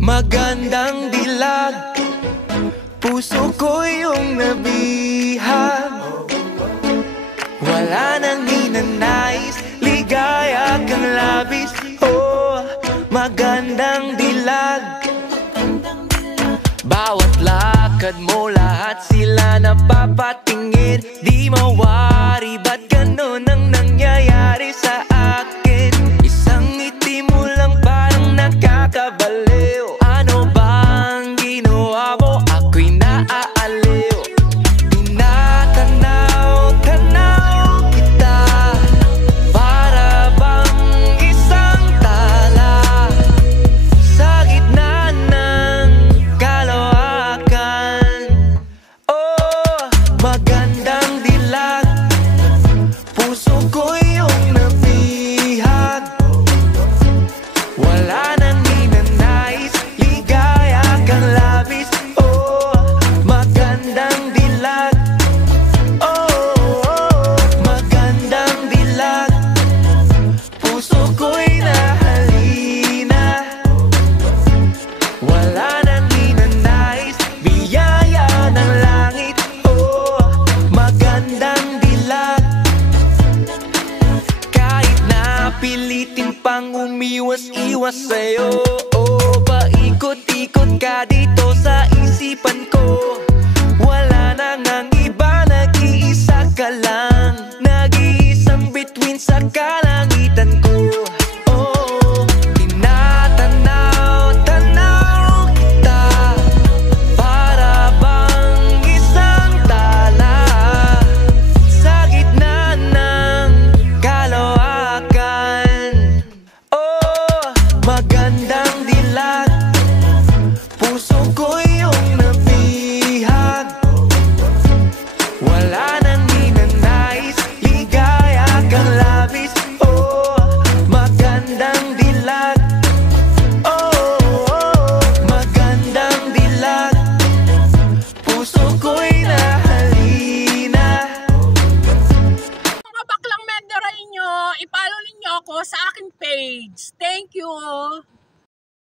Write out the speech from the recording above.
Magandang dilag, puso ko yung nabihag. Wala nang ninanais, ligaya kang labis. Oh, magandang dilag. Bawat lakad mo, lahat sila napapatingin. Di mawari, ba't ganun ang nangyayari sa akin? Isang ngiti mo lang parang nakakabaliw. Ano bang ginawa mo? Ako'y naaaliw. Tinatanaw-tanaw kita, para bang isang tala sa gitna ng kalawakan. Oh, magandang dilag, puso ko yung nabihag. Wala nang ninanais, ligaya kang labis. Oh, magandang dilag. Oh, magandang dilag, puso ko'y nahalina. Wala nang ninanais, biyaya ng langit. Oh, magandang dilag. Kahit na pilitin pang umiwas-iwas sa'yo, oh, paikot-ikot ka dito sa isipan ko. Wala nang ang iba, nag-iisa ka lang. Nag-iisang bituin sa kalangitan ko. Oh, tinatanaw-tanaw kita, para bang isang tala sa gitna ng kalawakan. Oh, magandang dilag, puso ko yung nabihag. Wala nang ninanais, ligaya kang labis. Oh, magandang dilag. Oh, magandang dilag, puso ko'y nahalina. Mga baklang menderay nyo, ipalo ninyo ako sa aking page. Thank you!